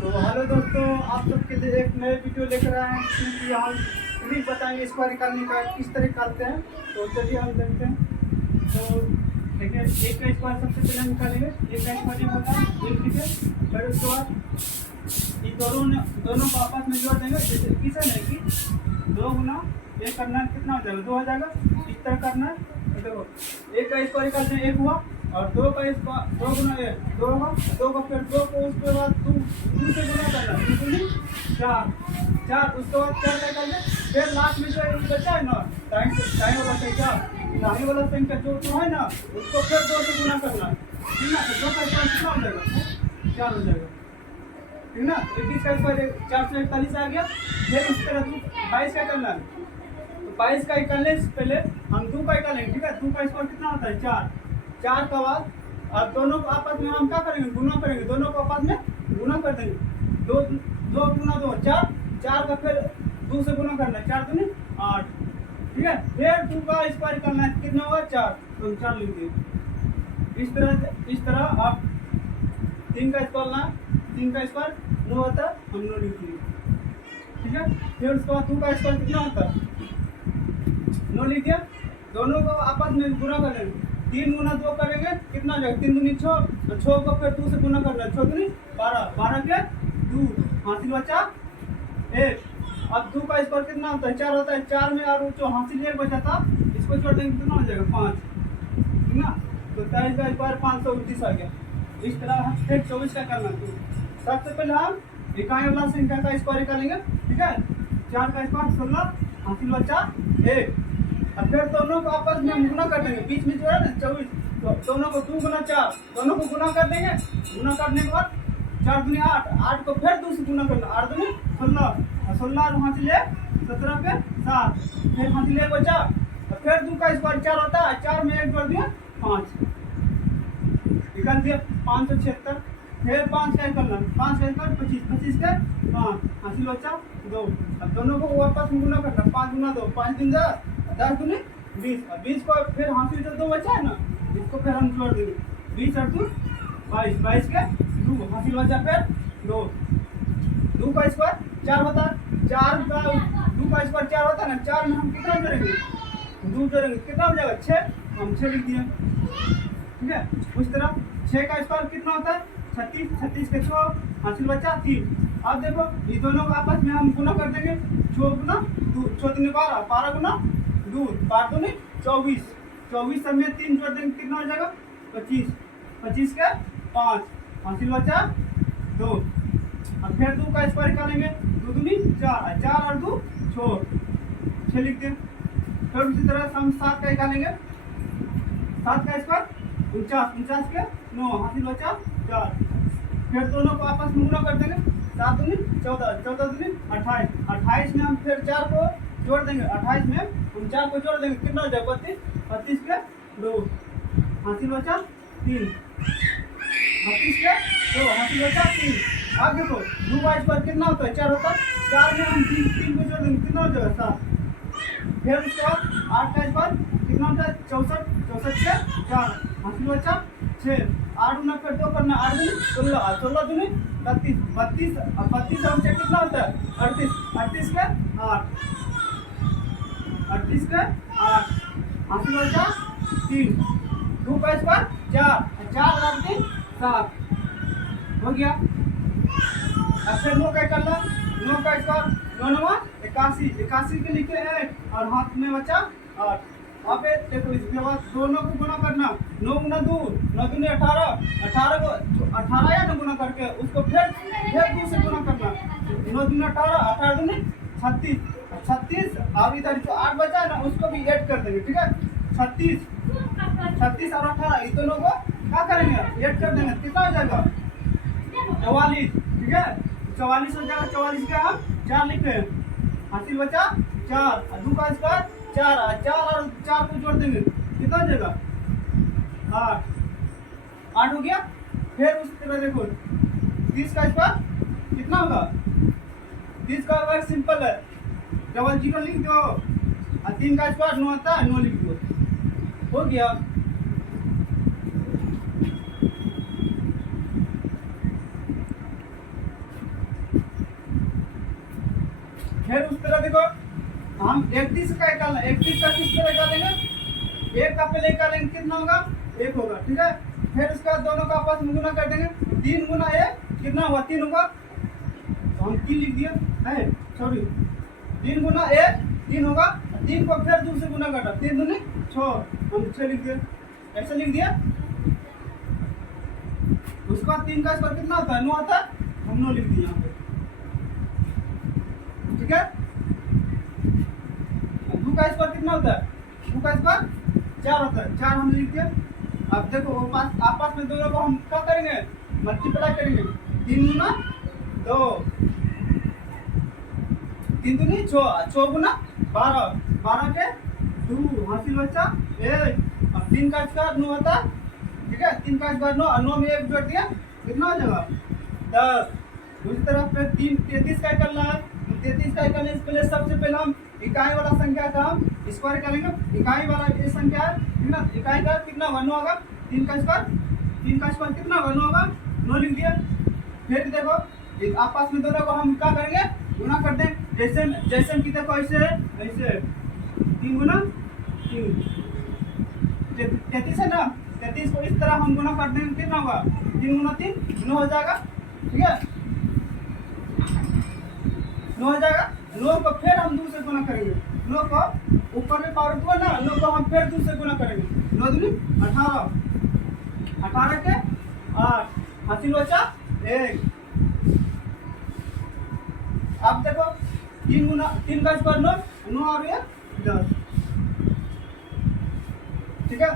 तो हेलो दोस्तों, आप सबके लिए एक नए वीडियो लेकर आए हैं जिसमें कि हम ट्रिक बताएंगे स्क्वायर निकालने का किस तरह निकालते हैं। तो चलिए हम देखते हैं। तो देखिए, एक का स्क्वायर सबसे पहले हम निकालेंगे। एक का स्क्वायर ये होता है एक, ठीक है। फिर उसके बाद ये दोनों को आपस में जोड़ देंगे। जैसे किसे नहीं कि 2 गुना एक करना है, कितना हो जाएगा 2 हो जाएगा। इस तरह करना है। तो देखो, एक का स्क्वायर निकालते हैं 1 हुआ, और 2 का स्क्वायर 2 गुना 1 2 होगा, 2 का फिर 2 को उसके बाद 2 से गुना करना है, 2 दूनी 4 4, उसके बाद 4 का कर दे। फिर लास्ट में जो बचा है ना दाएं वाला संख्या, दाएं वाला संख्या जो है ना उसको फिर 2 से गुना करना है, ठीक ना। तो 2 का स्क्वायर कितना हो जाएगा 4 हो जाएगा, ठीक ना। 21 का स्क्वायर 441 आ गया। फिर इस तरह 22 का करना है। तो 22 का निकालने से पहले हम 2 का निकालेंगे, ठीक है। 2 का स्क्वायर कितना होता है 4 4 का बाद अब दोनों को आपस में हम क्या करेंगे गुना करेंगे, दोनों को आपस में गुना कर देंगे। 2 2 गुना 2 4 4 का फिर 2 से गुना करना है, 4 दूनी 8, ठीक है। फिर 2 का स्क्वायर करना है, कितना होगा 4, तो हम 4 लिख दिए। इस तरह आप 3 का स्क्वायर ना 3 का स्क्वायर 9 होता है, हम 9 लिख दिए, ठीक है। फिर उसके बाद 2 का स्क्वायर कितना होता है 9 लिख दिया। दोनों को आपस में गुना कर लेंगे। 3 गुना 2 करेंगे, कितना हो जाएगा 3 दूनी 6, 6 को फिर 2 से गुना करना है, 6 दूनी 12 12 के 2 हासिल बचा 1। अब 2 का स्क्वायर कितना होता है 4 होता है। 4 में और जो हासिल 1 बचा था इसको जोड़ देंगे, कितना हो जाएगा 5, ठीक ना। तो 23 का स्क्वायर 529 आ गया। इस तरह फिर 24 का करना। तो सबसे पहले हम इकाई वाला संख्या का स्क्वायर निकालेंगे, ठीक है। 4 का स्क्वायर 16 हासिल बचा 1। अब फिर दोनों को आपस में गुना कर देंगे, बीच में जो है ना 24, तो दोनों को 2 गुना 4 दोनों को गुना कर देंगे। गुना करने के बाद 4 दूनी 8 8 को फिर 2 से गुना करना, 8 दूनी 16 16 और हासिल 17 के 7, फिर हासिल 1 बचा। फिर 2 का स्क्वायर 4 होता है, 4 में 1 जोड़ दिया 5 निकाल दिया 576। फिर 5 का करना, 5 का स्क्वायर 25 25 के 5 हासिल बचा 2। अब दोनों को वापस में गुना करना, 5 गुना 2 5 दिन 10 दूनी 20, और 20 को फिर हासिल जो 2 बचा है ना इसको फिर हम जोड़ देंगे, 20 और 2 22 22 के 2 हासिल बचा फिर 2। 2 का स्क्वायर 4 होता है, 4 का 2 का स्क्वायर 4 होता है ना, 4 में हम कितना जोड़ेंगे 2 जोड़ेंगे, कितना हो जाएगा 6, हम 6 लिख दिए, ठीक है। उस तरह 6 का स्क्वायर कितना होता है 36 36 के 6 हासिल बचा 3। अब देखो ये दोनों को आपस में हम गुना कर देंगे, 6 गुना 2 6 दूनी 12 12 गुना 2 12 दूनी 24 24 सब में 3 जोड़ देंगे, कितना हो जाएगा 25 25 के 5 हासिल बचा 2। अब फिर 2 का स्क्वायर निकालेंगे, 2 दूनी 4 4 और 2 6 लिख दें। फिर उसी तरह हम 7 का निकालेंगे, 7 का स्क्वायर 49 49 के 9 हासिल बचा 4। फिर दोनों को आपस में गुना कर देंगे, 7 दूनी 14 14 दूनी 28 28 में हम फिर 4 को जोड़ देंगे, 28 में हम 4 को जोड़ देंगे, कितना हो जाएगा 32 32 के 2 हासिल बचा 3 32 के 2 हासिल बचा 3। अब देखो 2 का स्क्वायर कितना होता है 4 होता है, 4 में हम 3 को जोड़ देंगे, कितना हो जाएगा 7। फिर उसके बाद 8 का स्क्वायर कितना होता है 64 64 के 4 हासिल बचा 6। 8 गुना फिर 2 करना, 8 दूनी 16 16 दूनी 32 32 और 32 और कितना होता है 38 38 के 8 38 के 8 हासिल बचा 3। 2 का स्क्वायर 4 4 और 3 7 हो गया। अब फिर 9 का करना, 9 का स्क्वायर 9 9 81 81 के लिखे 1 और हाथ में बचा 8। अब देखो इसके बाद दोनों को गुना करना, 9 गुना 2 9 दूनी 18 18 को 18 या ना गुना करके उसको फिर 2 से गुना करना, 9 दूनी 18 18 दूनी 36 36 अब इधर जो 8 बचा है ना उसको भी ऐड कर देंगे, ठीक है। 36 36 और 18 इन दोनों को क्या करेंगे ऐड कर देंगे, कितना हो जाएगा 44, ठीक है। 44 हो जाएगा, 44 का हम 4 लिखते हैं, हासिल बचा 4। 2 का स्क्वायर 4 और 4 को जोड़ देंगे, कितना हो जाएगा 8 हो गया। फिर उस तरह देखो 30 का स्क्वायर कितना होगा, 30 का स्क्वायर सिंपल है, डबल 0 लिख दो, और 3 का स्क्वायर 9 होता है 9 लिख दो, हो गया। फिर उस तरह देखो हम 31 का निकालना, 31 का किस तरह निकालेंगे, एक का पहले निकालेंगे कितना होगा, एक होगा, ठीक है। फिर उसका दोनों का आपस में गुना कर देंगे, 3 गुना 1 कितना हुआ, 3 होगा, तो हम 3 लिख दिया है, सॉरी 3 गुना 1 3 होगा, 3 को फिर 2 से गुना करना, 3 दूनी 6, हम 6 लिख दिया, ऐसे लिख दिया। उसके बाद 3 का स्क्वायर कितना होता है, 9 आता है, हम 9 लिख दिए यहाँ पे, ठीक है। 2 का स्क्वायर कितना होता है, 2 का स्क्वायर 4 होता है, 4 हम लिख दिया। अब देखो आपस में दोनों को हम क्या करेंगे, मल्टीप्लाई करेंगे, 3 गुना 2, 3 दूनी 6, 6 गुना 12, 12 के 2 हासिल बच्चा 1। अब 3 का स्क्वायर 9 होता है, ठीक है, 3 का स्क्वायर 9 और 9 में 1 जोड़ दिया, कितना हो जाएगा 10। दूसरी तरफ पे 33 का करना है, 33 का करने से पहले सबसे पहले हम इकाई वाला संख्या का हम स्क्वायर करेंगे, इकाई वाला ये संख्या है, ठीक ना, इकाई का कितना 1 होगा, 3 का स्क्वायर कितना 1 होगा, 9 लिख दिया। फिर देखो आपस में दोनों को हम क्या करेंगे, गुना कर दें, जैसे कि देखो ऐसे ऐसे 3 गुना 3, 33 है ना, 33 को इस तरह हम गुना कर देंगे, कितना होगा 3 गुना 3 9 हो जाएगा, ठीक है, 9 हो जाएगा। 9 को फिर हम 2 से गुना करेंगे, 9 को ऊपर में पावर 2 ना, 9 को हम फिर 2 से गुना करेंगे, 9 दूनी 18, 18 के 8 हासिल बचा 1। अब देखो 3 का स्क्वायर 9 और ये 10, ठीक है।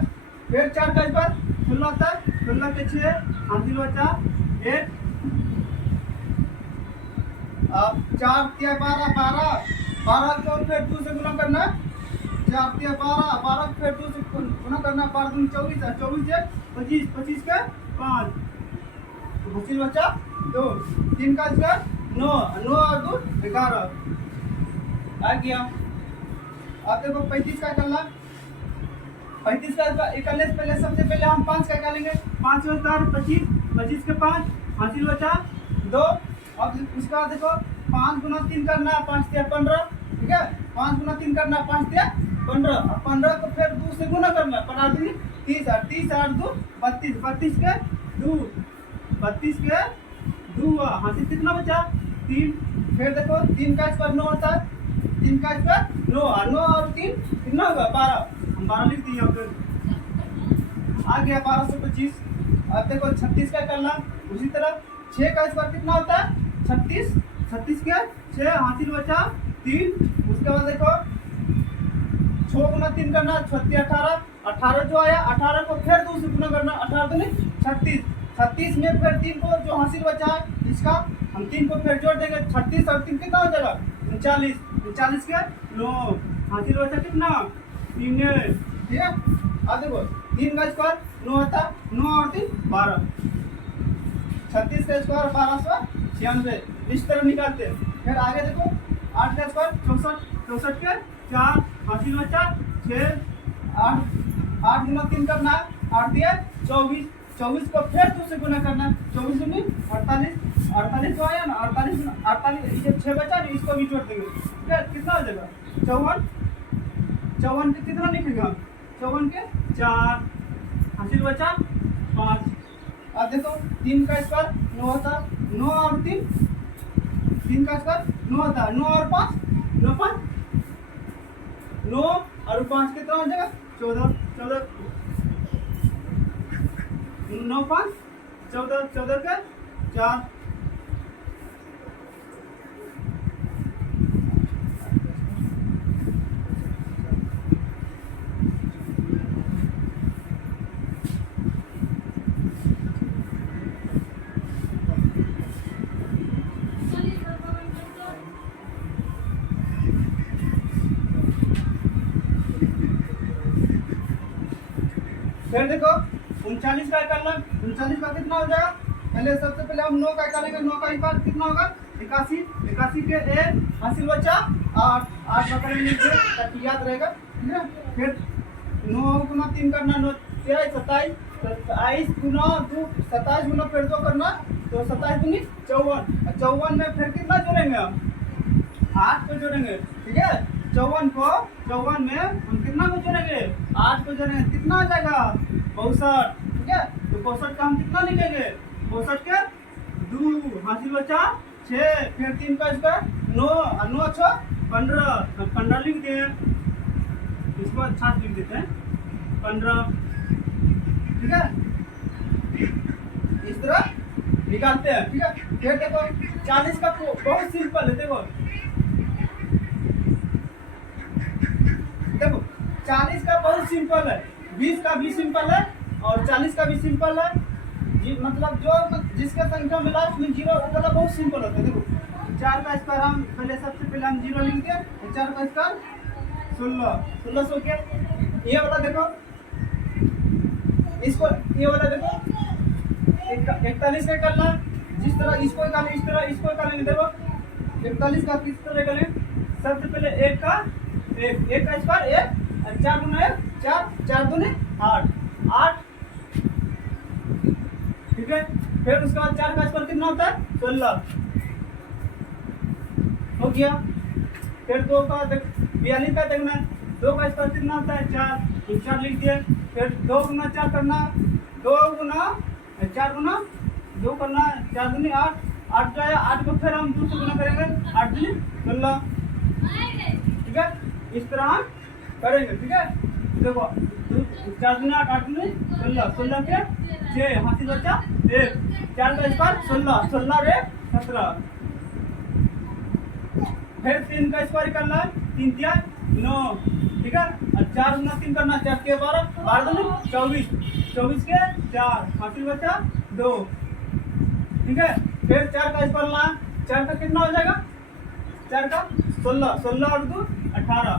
फिर 4 का स्क्वायर 16 होता है, 16 के 6 हासिल बचा 1। अब 4 तिया 12, 12 को फिर 2 से गुना करना, 4 तिया 12, 12 को फिर 2 से गुना करना, 12 दूनी 24, 24 से 25, 25 के 5 हासिल बचा 2। 3 का स्क्वायर 9, 9 और 2 11 आ गया। अब देखो 35 का करना, 35 का निकालने से पहले सबसे पहले हम 5 का निकालेंगे, 5 में 25, 25 के 5 हासिल बचा 2। अब उसका देखो 5 गुना 3 करना, 5 तिया 15, ठीक है, 5 गुना 3 करना, 5 तिया 15, अब 15 को फिर 2 से गुना करना, 15 दूनी 30, 30 और 2 32, 32 के 2, 32 के 2 हासिल कितना बचा 3। फिर देखो 3 का स्क्वायर 9 होता है, 3 का स्क्वायर 9, 9 और 3 कितना होगा 12, हम 12 लिख दिए। फिर आ गया 12 से 25। अब देखो 36 का करना, उसी तरह 6 का स्क्वायर कितना होता है 36, 36 के 6 हासिल बचा 3। उसके बाद देखो 6 गुना 3 करना, 36 18, 18 जो आया 18 को फिर 2 से गुना करना, 18 दूनी 36, 36 में फिर 3 को जो हासिल बचा है इसका हम 3 को फिर जोड़ देंगे, 36 और 3 कितना हो जाएगा 39, 39 के 9 हासिल बचा कितना 3, ठीक है। अब देखो 3 का स्क्वायर 9 होता है, 9 और 3 12, 36 का स्क्वायर 1296, इस तरह निकालते हैं। फिर आगे देखो 8 का स्क्वायर 64, 64 के 4 हासिल बचा 6, 8 गुना 3 करना है, 8 दिया 24, 24 को फिर 2 से गुना करना, 24 दूनी 48, 48 जो आया ना 48, 48 ये 6 बचा ना, इसको भी जोड़ देंगे, ठीक है, कितना हो जाएगा 54, 54 के कितना लिखेंगे हम 54 के 4 हासिल बचा 5। अब देखो 3 का स्क्वायर 9 होता, 9 और 3 का स्क्वायर 9 होता, 9 और 5 9 5 9 और 5 कितना हो जाएगा 14, 14 9 5 14, 14 के 4। फिर देखो 39 का करना, 39 का कितना हो जाएगा, पहले सबसे पहले हम 9 का निकालेंगे, 9 का इकाई कितना होगा 81, 81 के 1 हासिल बचा 8, 8 पकड़ लीजिए ताकि याद रहेगा, ठीक है। फिर 9 गुना 3 करना, 9 27, 27 गुना 2 27 गुना फिर 2 करना, तो 27 दूनी 54, 54 में फिर कितना जोड़ेंगे हम 8 को जोड़ेंगे, ठीक है। 54 में हम कितना को जोड़ेंगे, 8 को जोड़ेंगे, कितना आ जाएगा 62, ठीक है। तो 62 का हम कितना लिखेंगे, 62 के 2 हासिल बचा 6, फिर 3 का स्क्वायर 9 और 9 6 15, तो 15 लिख दिए, इसको 7 लिख देते हैं 15, ठीक है। इस तरह निकालते हैं, ठीक है। फिर देखो 40 का बहुत सिंपल है, देखो 40 का बहुत सिंपल है, 20 का भी सिंपल है और 40 का भी सिंपल है जी, मतलब जो जिसके संख्या मिला उसमें जीरो वाला बहुत सिंपल होता है। देखो 4 का स्क्वायर हम पहले सबसे पहले हम 0 लिख दिए, 4 का स्क्वायर 16 सौ के, ये वाला देखो, इसको ये वाला देखो 41 का करना, जिस तरह इसको निकालें इस तरह इसको निकालेंगे, देखो 41 का किस तरह निकालें, सबसे पहले 1 का स्क्वायर 1 और 4 गुना 1 4, 4 दूनी 8, ठीक है। फिर उसके बाद 4 का स्क्वायर कितना होता है 16 हो गया। फिर 2 का 42 का देखना, 2 का स्क्वायर कितना होता है 4, तो 4 लिख दिए। फिर 2 गुना 4 करना, 2 गुना 4 गुना 2 करना, 4 दूनी 8 जाए, 8 को फिर हम 2 से गुना करेंगे, 8 दूनी 16, ठीक है। इस तरह हम करेंगे, ठीक है। देखो 4 दूनी 8 दूनी 16 के 6 हासिल बचा 1, 4 का स्क्वायर 16 रे 17, फिर 3 का स्क्वायर करना है, 3 तिया 9, ठीक है। और 4 गुना 3 करना, 4 के 12 दूनी 24 के 4 हासिल बचा 2, ठीक है। फिर 4 का स्क्वायर ला, 4 का कितना हो जाएगा, 4 का 16 और 2 18,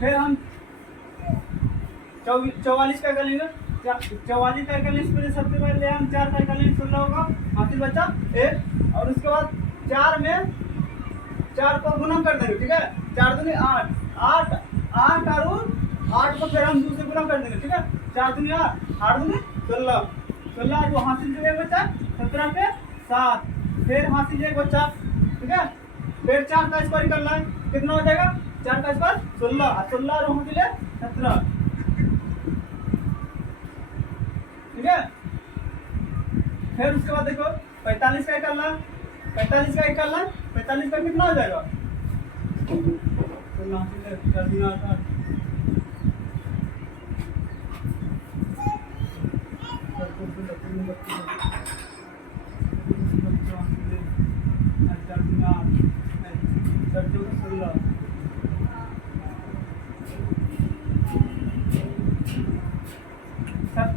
फिर हम 44 का करेंगे, 44 का करेंगे, पहले सबसे पहले हम 4 का करेंगे 16 होगा, हासिल बचा 1, और उसके बाद 4 में 4 को गुना कर देंगे, ठीक है। 4 दूनी 8 और 8 को फिर हम 2 से गुना कर देंगे, ठीक है। 4 दूनी 8 दूनी 16 जो हासिल जो एक बचा 17 के 7, फिर हासिल एक बचा, ठीक है। फिर 4 का स्क्वायर करना है, कितना हो जाएगा 4 का स्क्वायर 16 और हासिल 17, ठीक है। फिर उसके बाद देखो 45 का करना, 45 का कितना हो जाएगा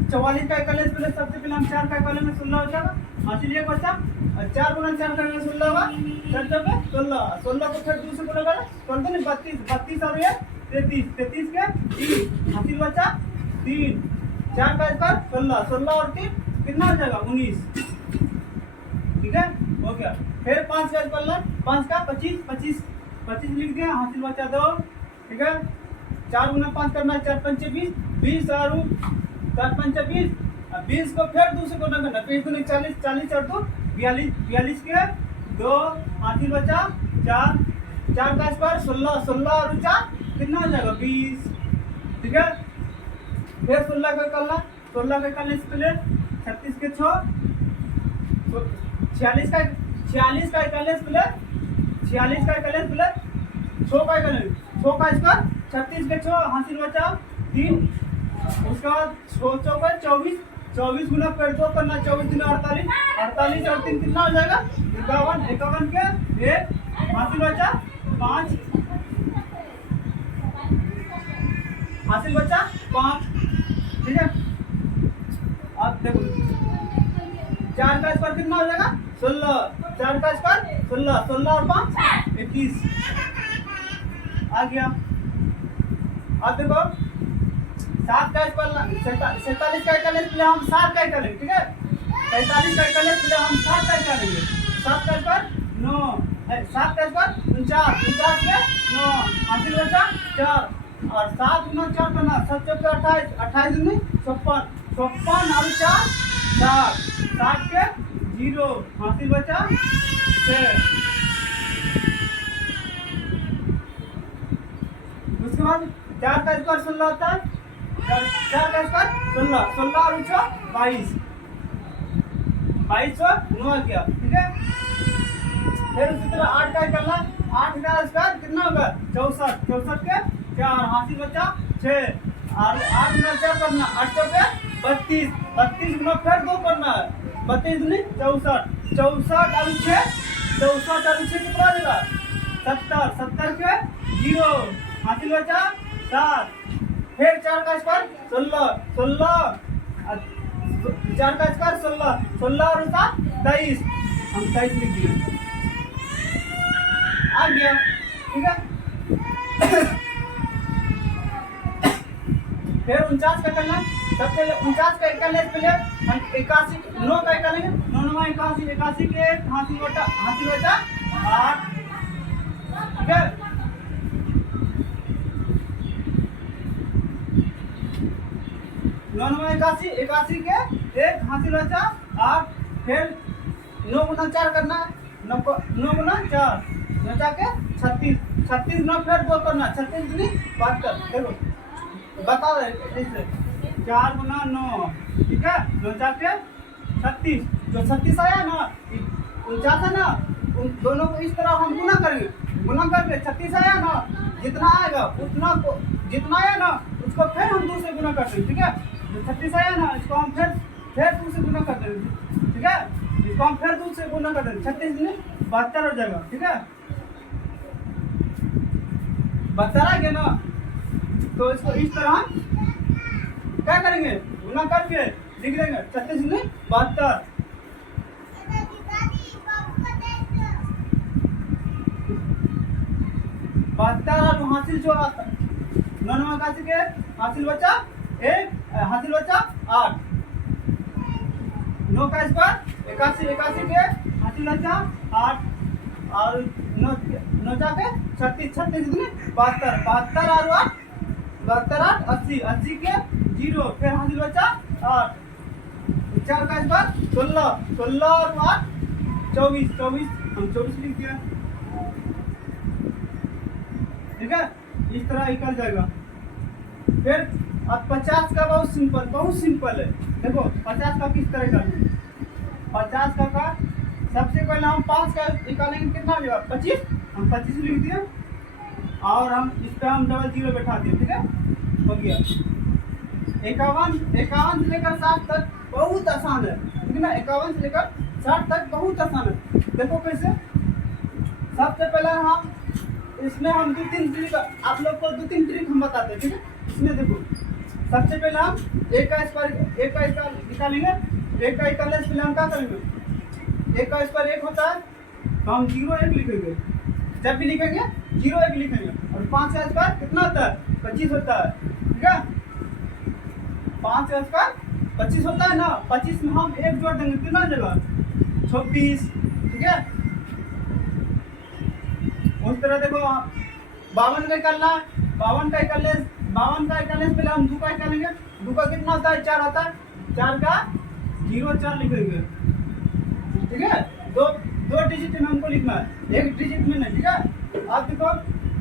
44 का कॉलेज पहले सबसे पहले हम 4 का कॉलेज में 16 हो जाएगा, हासिल एक बच्चा, और 4 गुना 4 करेंगे 16 होगा, 4 चौके 16 को फिर 2 से गुना करें, करते नहीं 32 और ये 33 के 3 हासिल बच्चा 3, 4 का स्क्वायर 16 और 3 कितना हो जाएगा 19, ठीक है, हो गया। फिर 5 का स्क्वायर 5 का 25 लिख दिया, हासिल बच्चा 2, ठीक है। 4 गुना 5 करना, 4 पंचे 20 और 7 पंचे 20, अब 20 को फिर 2 से गुना करना, 20 दूनी 40 और 2 42 के 2 हासिल बचा 4 का स्क्वायर 16 और 4 कितना हो जाएगा 20, ठीक है। फिर 16 का करना, 16 का करने से पहले 36 के 6 46 का 46 का इक्वलेंस पहले 6 का स्क्वायर 36 के 6 हासिल बचा 3, उसके बाद 6 चौका 24 गुना कर 2 करना, 24 गुना 48 और 3 कितना हो जाएगा 51 के 1 हासिल बचा 5, हासिल बचा 5, ठीक है। अब देखो 4 का स्क्वायर कितना हो जाएगा 16, 4 का स्क्वायर 16 और 5 21 आ गया। अब देखो 7 का स्क्वायर 47 का करेंगे, पहले हम 7 का करेंगे, ठीक है। 45 का करेंगे, पहले हम 7 का करेंगे, 7 का स्क्वायर 9, 7 का स्क्वायर 49 के 9 हासिल बचा 4, और 7 गुना 4 करना, 7 चौके 28 दूनी 56 और 4 60 के 0 हासिल बचा 6, बाद 4 का स्क्वायर 16 होता है, 4 का स्क्वायर 16, 16 और 22, 22 9 गया, ठीक है। फिर उसी तरह 8 का करना, 8 का स्क्वायर कितना होगा 64, 64 के 4 हासिल बचा 6 और 8 गुना 4 करना 8 के 32, 32 गुना फिर 2 करना है 32 दूनी 64, 64 और 6, 64 और 6 कितना देगा 70, 70 के 0 हासिल बचा 7, फिर 4 का स्क्वायर 16, 16 4 का स्क्वायर 16, 16 और 7 23, हम 23 लिख दिए, आ गया, ठीक है। फिर 49 का करना, सबसे पहले 49 का कर ले, पहले हम 81 9 का करेंगे, 9 9 81, 81 के हासिल बचा 8, ठीक है। 9 9 81, 81 के 1 हासिल बचा 8, फिर 9 गुना 4 करना, 9 गुना 4 बचा के 36, 36 गुना फिर 2 करना 36 दूनी 72, देखो बता रहे इससे 4 गुना 9, ठीक है, 9 4 के 36, जो 36 आया ना 49 है ना, उन दोनों को इस तरह हम गुना करेंगे, गुना करके 36 आया ना, जितना आएगा उतना को जितना आया ना उसको फिर हम 2 से गुना करते हैं, ठीक है। जो 36 आया ना इसको हम फिर 2 से गुना करते हैं, ठीक है, इसको हम फिर 2 से गुना करते हैं, 36 दूनी 72 हो जाएगा, ठीक है। 72 आ गया ना, तो इसको इस तरह हम क्या करेंगे गुना करके लिख देंगे 36 दूनी 72, 72 और हासिल जो आता 9 9 81 के हासिल बचा 1 हासिल बचा 8, 9 का स्क्वायर 81 81 के हासिल बचा 8 और 9 जाके 36 36 दूनी 72, 72 और 8 72 8 80, 80 के 0 फिर हासिल बचा 8, 4 का स्क्वायर 16, 16 और 8 24, 24 हम 24 लिख दिया, ठीक है। इस तरह निकल जाएगा। फिर अब 50 का बहुत सिंपल है, देखो 50 का किस तरह करना, 50 का सबसे पहले हम 5 का निकालेंगे, कितना हो जाएगा 25, हम 25 लिख दिए और हम इस पे हम डबल 0 बैठा दिए, ठीक है, हो गया। 51 से लेकर 60 तक बहुत आसान है, ठीक है ना, 51 से लेकर 60 तक बहुत आसान है, देखो कैसे। सबसे पहले हम इसमें हम 2-3 ट्रिक आप लोग को 2-3 ट्रिक हम बताते हैं, ठीक है। इसमें देखो सबसे पहले हम 1 का स्क्वायर निकालेंगे, 1 का निकालने से पहले हम क्या करेंगे, 1 का स्क्वायर 1 होता है तो हम 0 1 लिखेंगे, जब भी लिखेंगे 0 1 लिखेंगे, और 5 का स्क्वायर कितना होता है 25 होता है, ठीक है। 5 का स्क्वायर 25 होता है ना, 25 में हम 1 जोड़ देंगे, कितना जगह 26, ठीक है। उस तरह देखो 52 का निकालना, 52 का निकालने से पहले हम 2 का निकालेंगे, 2 का कितना होता है 4 होता है, 4 का 0 4 लिखेंगे, ठीक है। दो डिजिट में हमको लिखना है, 1 डिजिट में नहीं, ठीक है। अब देखो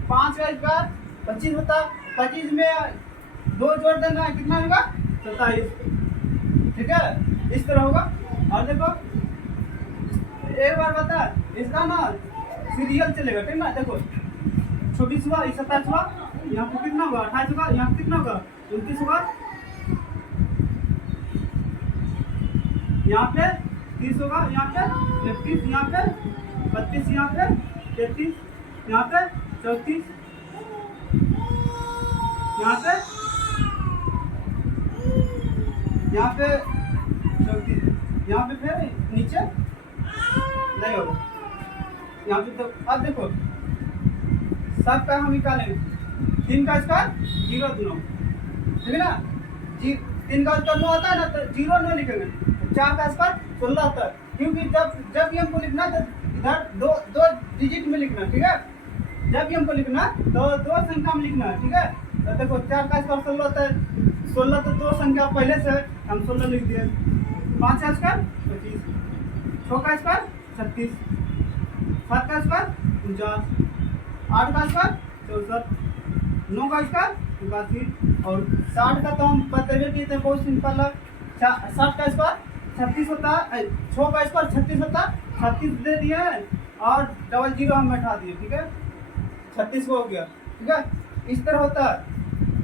5 का स्क्वायर 25 होता है, 25 में 2 जोड़ देना है, कितना होगा 27, ठीक है, इस तरह होगा। और देखो एक बार बता इसका ना सीरियल चलेगा, ठीक ना, देखो 26 हुआ, 27 हुआ, यहाँ पे कितना होगा 28 होगा, यहाँ पे कितना होगा 29 होगा, यहाँ पे 30 होगा, यहाँ पे 31, यहाँ पे 32, यहाँ पे 33, यहाँ पे 34, यहाँ पे 34, यहाँ पे फिर नीचे नहीं होगा, यहाँ पे। तो अब देखो सब का हम निकालेंगे, 3 का स्क्वायर 0 2, ठीक है ना, 3 का स्क्वायर 9 होता है ना, तो 0 9 लिखेंगे। 4 का स्क्वायर 16 होता है, क्योंकि जब भी हमको लिखना तो इधर दो डिजिट में लिखना, ठीक है। जब भी हमको लिखना तो 2 संख्या में लिखना है, ठीक है। तो देखो 4 का स्क्वायर 16 होता है, 16 तो 2 संख्या पहले से हम 16 लिख दिए। 5 का स्क्वायर 25, 6 का स्क्वायर 36, 7 का स्क्वायर 49, 8 का स्क्वायर 64, 9 का स्क्वायर 81, और 60 का तो हम बतेबे किए थे, बहुत सिंपल है। 60 का स्क्वायर 36 होता है, 6 का स्क्वायर 36 होता है, 36 दे दिए हैं और डबल जीरो हम बैठा दिए, ठीक है, 36 को हो गया, ठीक है। इस तरह होता है।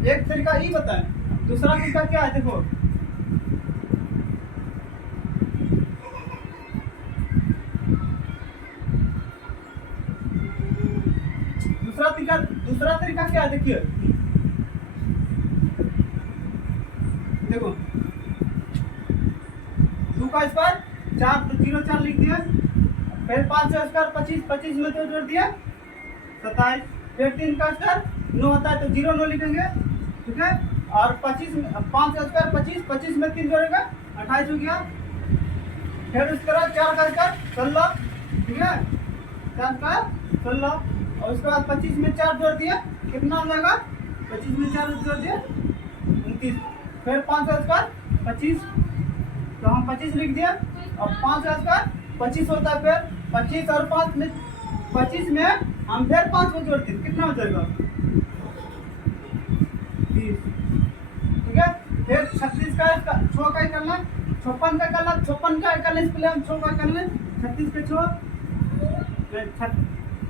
एक तरीका ये बताएं, दूसरा तरीका क्या है, देखो दूसरा तरीका क्या है, देखिए देखो 2 का स्क्वायर 4 तो 0 4 लिख दिया, फिर 5 का स्क्वायर 25, 25 में तो जोड़ दिया 27, फिर 3 का स्क्वायर 9 होता है तो 0 9 लिखेंगे, ठीक है। और 25 में 5 का स्क्वायर 25, 25 में 3 जोड़ेगा 28 हो गया। फिर उसके बाद 4 का स्क्वायर 16, ठीक है, 4 का 16, और उसके बाद 25 में 4 जोड़ दिया, कितना हो जाएगा, 25 में 4 जोड़ दिया 29, फिर 5 का स्क्वायर 25, तो हम 25 लिख दिया, और 5 का स्क्वायर 25 होता है, फिर 25 और 5 में 25 में हम फिर 5 को जोड़ दिए, कितना हो जाएगा 30, ठीक है। फिर 36 का 6 का करना, 56 का करना, 56 का करने से पहले हम 6 का कर लें, 36 के 6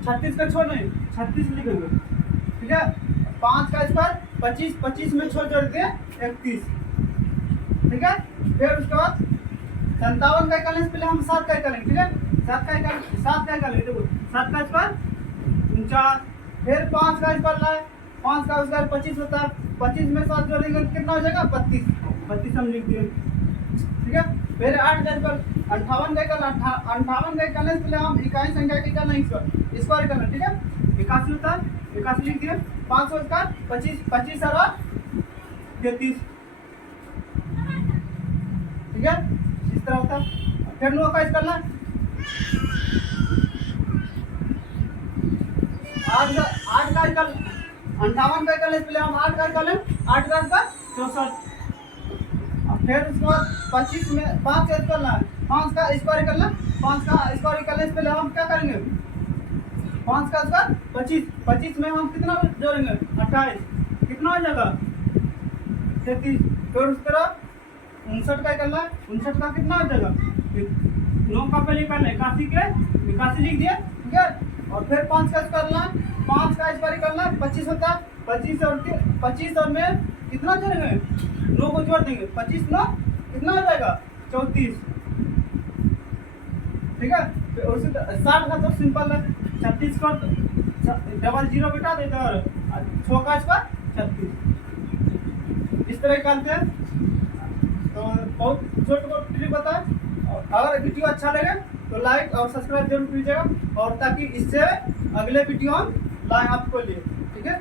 36 का 6 नहीं 36 लिखेंगे, ठीक है। 5 का स्क्वायर 25, 25 में 6 जोड़ दिए 31, ठीक है। फिर उसके बाद 57 का करने से पहले हम 7 का करेंगे, ठीक है, 7 का करेंगे, देखो 7 का स्क्वायर 49, फिर 5 का स्क्वायर लाए, 5 का स्क्वायर 25 होता है, 25 में 7 जोड़ेंगे कितना हो जाएगा 32, 32 हम लिख दिए, ठीक है। फिर 8 का स्क्वायर 58 का करना, 58 का करने से पहले हम इकाई संख्या की करना स्क्वायर करना, ठीक है, 81 होता है, 81 लिख दिए, 500 स्क्वायर 25, 25 और 33, ठीक है, इस तरह होता है। फिर 9 का करना, 8 का कर 58 का करने से पहले हम 8 का कर लें, 8 का 64, फिर उसके बाद 25 में 5 का करना है, 5 का स्क्वायर करना, 5 का स्क्वायर करने से पहले हम क्या करेंगे, 5 का स्क्वायर 25, 25 में हम कितना जोड़ेंगे 28, कितना हो जाएगा 33, फिर उस तरह 59 का करना है, 59 का कितना हो जाएगा 9 का पहले करना है, 81 लिख दिया, ठीक है। और फिर 5 का स्क्वायर करना है, 5 का स्क्वायर करना है 25 होता है, 25 और में कितना जोड़ेंगे 9 को जोड़ देंगे, 25 9 कितना हो जाएगा 34, ठीक है। फिर उसी 60 का तो सिंपल है, 36 को डबल जीरो बिठा देते हैं और 6 का स्क्वायर 36, इस तरह करते हैं। तो बहुत छोटा ट्रिक बताए, और अगर वीडियो अच्छा लगे तो लाइक और सब्सक्राइब जरूर कीजिएगा, और ताकि इससे अगले वीडियो हम लाएं आपको लिए, ठीक है।